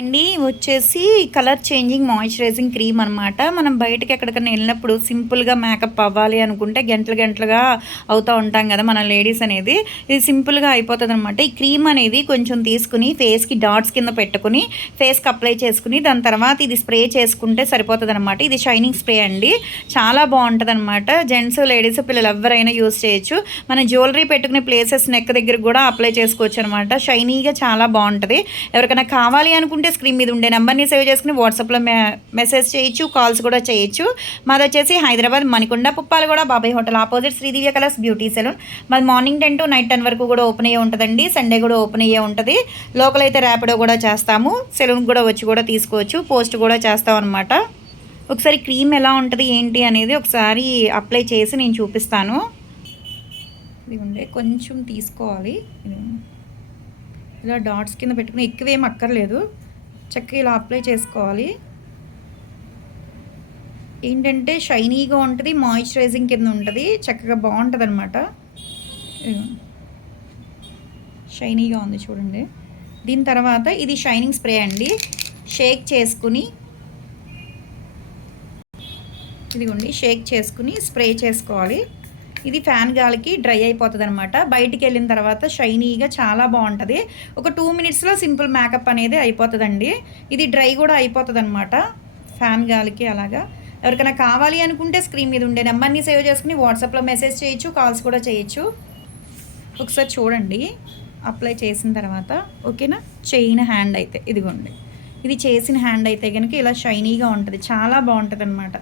అండి వచ్చేసి colour changing moisturising cream అనమాట. మనం బయటకి ఎక్కడికైనా వెళ్ళినప్పుడు సింపుల్గా మేకప్ అవ్వాలి అనుకుంటే గంటలు గంటలుగా అవుతూ ఉంటాం కదా మన లేడీస్ అనేది. ఇది సింపుల్గా అయిపోతుంది అనమాట. ఈ క్రీమ్ అనేది కొంచెం తీసుకుని ఫేస్కి డాట్స్ కింద పెట్టుకుని ఫేస్కి అప్లై చేసుకుని దాని తర్వాత ఇది స్ప్రే చేసుకుంటే సరిపోతుంది అనమాట. ఇది షైనింగ్ స్ప్రే అండి, చాలా బాగుంటుంది అనమాట. జెంట్స్ లేడీస్ పిల్లలు ఎవరైనా యూస్ చేయొచ్చు. మన జ్యువెలరీ పెట్టుకునే ప్లేసెస్ నెక్ దగ్గర కూడా అప్లై చేసుకోవచ్చు అనమాట. షైనీగా చాలా బాగుంటుంది. ఎవరికైనా కావాలి అనుకుంటే స్క్రీన్ మీద ఉండే నెంబర్ని సేవ్ చేసుకుని వాట్సాప్లో మెసేజ్ చేయొచ్చు, కాల్స్ కూడా చేయొచ్చు. మాది వచ్చేసి Hyderabad Manikonda Puppalaguda Babai hotel opposite Sridivya colours beauty salon. మాది మార్నింగ్ 10 to నైట్ 10 వరకు కూడా ఓపెన్ అయ్యే ఉంటుందండి. సండే కూడా ఓపెన్ అయ్యే ఉంటుంది. లోకల్ అయితే ర్యాపిడో కూడా చేస్తాము. సెలూన్కి కూడా వచ్చి కూడా తీసుకోవచ్చు, పోస్ట్ కూడా చేస్తాం అనమాట. ఒకసారి క్రీమ్ ఎలా ఉంటుంది ఏంటి అనేది ఒకసారి అప్లై చేసి నేను చూపిస్తాను. ఇది ఉండే కొంచెం తీసుకోవాలి, ఇలా డాట్స్ కింద పెట్టుకుని ఎక్కువేం అక్కర్లేదు, చక్కగా ఇలా అప్లై చేసుకోవాలి. ఏంటంటే షైనీగా ఉంటుంది, మాయిశ్చరైజింగ్ కింద ఉంటుంది, చక్కగా బాగుంటుంది అనమాట. షైనీగా ఉంది చూడండి. దీని తర్వాత ఇది షైనింగ్ స్ప్రే అండి. షేక్ చేసుకుని ఇదిగోండి, షేక్ చేసుకుని స్ప్రే చేసుకోవాలి. ఇది ఫ్యాన్ గాలికి డ్రై అయిపోతుంది అనమాట. బయటికి వెళ్ళిన తర్వాత షైనీగా చాలా బాగుంటుంది. ఒక 2 minutesలో సింపుల్ మేకప్ అనేది అయిపోతుందండి. ఇది డ్రై కూడా అయిపోతుంది అనమాట ఫ్యాన్ గాలికి. అలాగా ఎవరికైనా కావాలి అనుకుంటే స్క్రీన్ మీద ఉండే నెంబర్ని సేవ్ చేసుకుని వాట్సాప్లో మెసేజ్ చేయొచ్చు, కాల్స్ కూడా చేయొచ్చు. ఒకసారి చూడండి అప్లై చేసిన తర్వాత. ఓకేనా? చైన్ హ్యాండ్ అయితే ఇదిగోండి, ఇది చేసిన హ్యాండ్ అయితే కనుక ఇలా షైనీగా ఉంటుంది, చాలా బాగుంటుంది అనమాట.